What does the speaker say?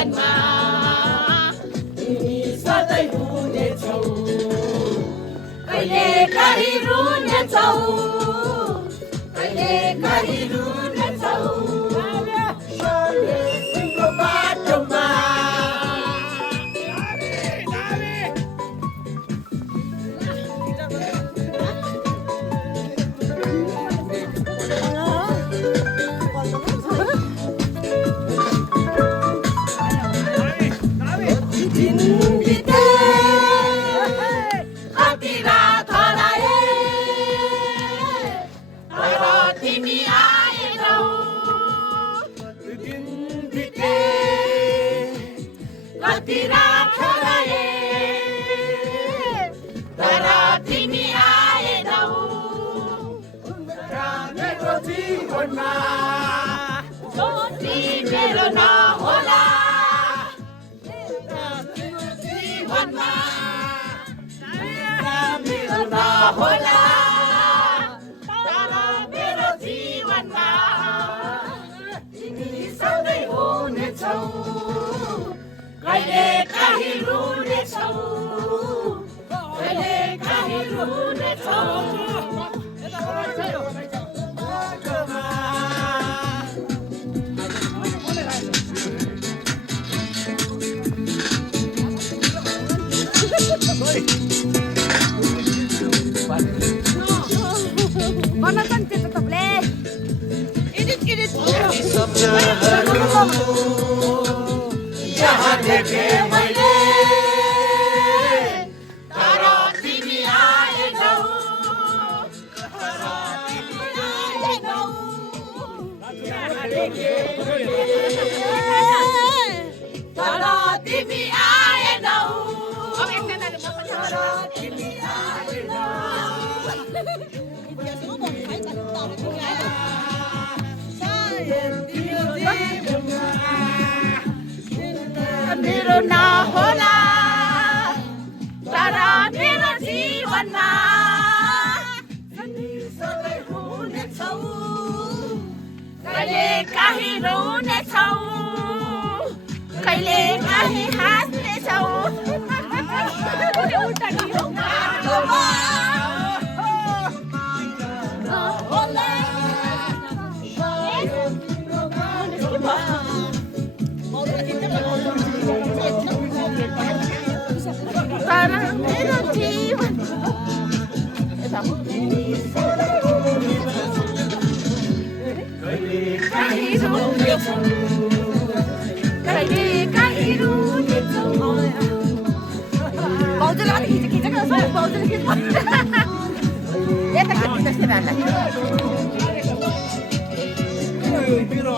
जीवनमा तिमी सधैँ हुनेछौ कहिले कहीँ रुनेछौ कहिले कहीँ रुनेछौ तिम्रो बाटोमा जीवनमा मेरो नहोला जीवनमा मेरो नहोला तर मेरो जीवनमा तिमी सधैँ हुनेछौ कहिले कहीँ रुनेछौ कहिले कहीँ रुनेछौ Mana kan kita tetap boleh. Ini. जहाँ देखे मैले तर तिमी आएनौ जहाँ देखे तर तिमी आएनौ तिमी आएनौ मेरो नहोला तर मेरो जीवनमा सधैँ हुनेछौ कहिले काहीँ रुनेछौ कहिले काहीँ हाँस्नेछौ तर मेरो जीवन कहिले काहीँ रुनेछौ कहिले काहीँ रुनेछौ Bauzul ada kita kan bauzul kita. Ya tak kita sebenarnya. Pero,